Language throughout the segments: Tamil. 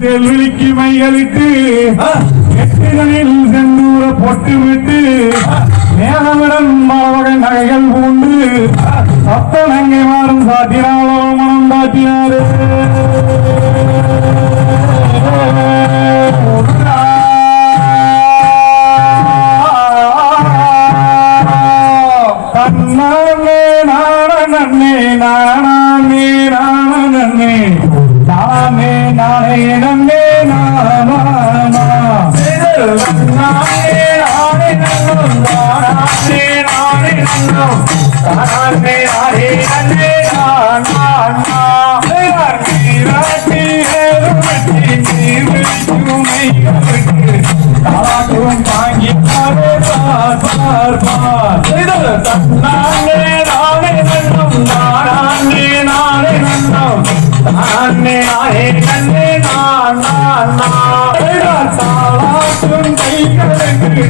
செல்விழிக்கு மைகளிட்டு எட்டுகளில் செந்தூர பொட்டு விட்டு மேலமிடம் மரவகை நகைகள் பூண்டு சத்தனங்கை மாறும் சாத்தினாலோ மனம் தாத்தினாரு தன்னானே நானே நானே நானே நானே நானே நன்னே நானா நானே நானே நன்னும் நானே நானே நன்னும் நானே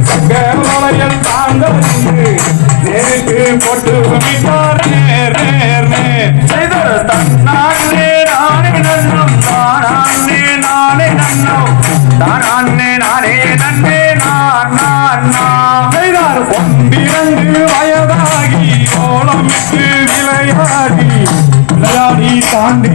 கைகளுக்கு தங்க வளையல் நேருக்கு போட்டு விட்டார் நேர் நேர். நேர் செய்த தன்னானே நானே நன்னும் தானே நானே நன்னும். தானே நானே நன்னே நான் நான் நான் செய்தார் ஒன்றிரண்டு வயதாகி ஓலமிட்டு விளையாடி விளையாடி தாண்டி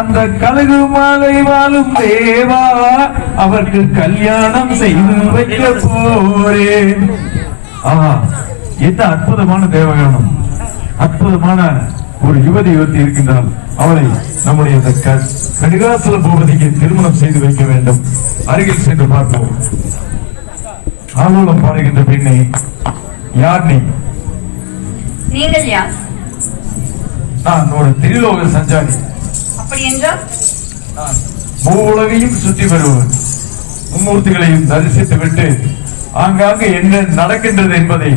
அந்த கழுகு மாலை வாழும் தேவா அவருக்கு கல்யாணம் செய்து வைக்க போரே ஆ என்ன அற்புதமான தேவகானம் அற்புதமான ஒரு யுவதி யுவதி இருக்கின்றால் அவளை நம்முடைய இந்த க- கடிகாசல பூபதிக்கு திருமணம் செய்து வைக்க வேண்டும். அருகில் சென்று பார்ப்போம். ஆலோலம் பாடுகின்ற பெண்ணை யார் நீ? நீங்கள் யார்? நான் ஒரு திரிலோக சஞ்சாரி. அப்படி என்றால் நான் மூவுலகையும் சுற்றி வருவன் மும்மூர்த்திகளையும் தரிசித்து விட்டு ஆங்காங்கு என்ன நடக்கின்றது என்பதை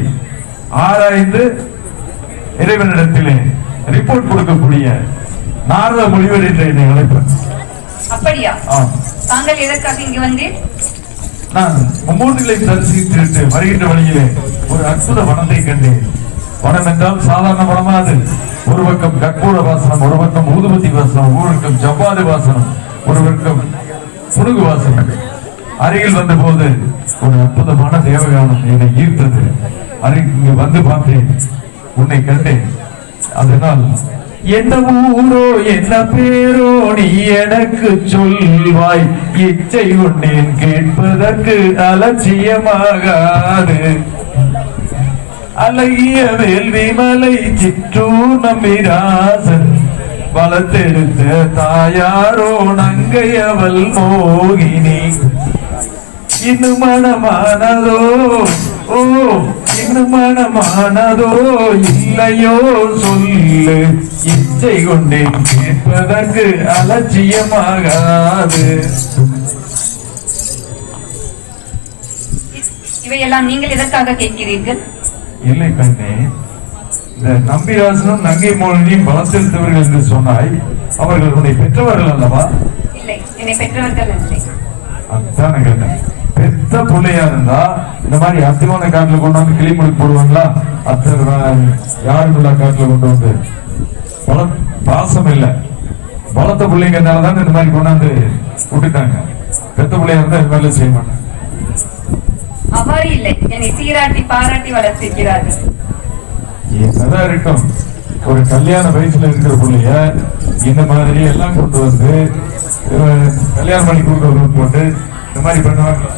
ஆராய்ந்து இறைவனிடத்திலே ரிப்போர்ட் கொடுக்கக்கூடிய நாரத மொழிவர் என்று என்னை அழைப்பேன் அப்படியா? ஆம். தாங்கள் எதற்காக இங்கு வந்தீர்? நான் மும்மூர்த்திகளை தரிசித்து விட்டு வருகின்ற வழியிலே ஒரு அற்புத வனத்தை கண்டேன். வனம் என்றால் சாதாரண வனமா அது? ஒரு பக்கம் கற்பூர வாசனம் ஒரு பக்கம் ஊதுபத்தி வாசனம் ஒரு பக்கம் ஜவ்வாது வாசனம் ஒரு பக்கம் புனுகு வாசனம். அருகில் வந்த போது ஒரு அற்புதமான தேவகானம் என்னை ஈர்த்தது. அருகில் இங்கு வந்து பார்த்தேன். உன்னை கண்டேன். அதனால் என்ன ஊரோ என்ன பேரோ நீ எனக்கு சொல்வாய். இச்சை கொண்டேன் கேட்பதற்கு அலட்சியமாகாது. அழகிய வேள்வி மலை சிற்றூர் நம்பிராசன் வளர்த்தெடுத்த தாயாரோ நங்கையவள் மோகினி. இன்னும் மனமானதோ? ஓ மனமானதோ இல்லையோ சொல்லு இச்சை கொண்டேன் கேட்பதற்கு அலட்சியமாகாது இவையெல்லாம் நீங்கள் எதற்காக கேட்கிறீர்கள் இல்லை கண்ணே இந்த நம்பிராசனும் நங்கை மோகனையும் வளர்த்தெடுத்தவர்கள் என்று சொன்னாய் அவர்கள் உன்னை பெற்றவர்கள் அல்லவா இல்லை என்னை பெற்றவர்கள் இல்லை கேட்டேன் பெத்த பிள்ளையா இருந்தா இந்த மாதிரி அத்திமான காட்டுல கொண்டு வந்து கிளிமுடி போடுவாங்களா? அத்தனை யாருக்குள்ள காட்டுல கொண்டு வந்து? வள பாசம் இல்ல. வளர்த்த பிள்ளைங்கனாலதான் இந்த மாதிரி கொண்டாந்து விட்டுட்டாங்க பெத்த பிள்ளையா இருந்தா இது மாதிரிலாம் செய்ய மாட்டாங்க. அவ்வாறு இல்லை. என்னை சீராட்டி பாராட்டி வளர்த்திருக்கிறார்கள். என்னதான் இருக்கும் ஒரு கல்யாண வயசுல இருக்கிற பிள்ளைய இந்த மாதிரி எல்லாம் கொண்டு வந்து கல்யாணம் பண்ணி கொடுக்கறது போட்டு இந்த மாதிரி பண்ணுவாங்க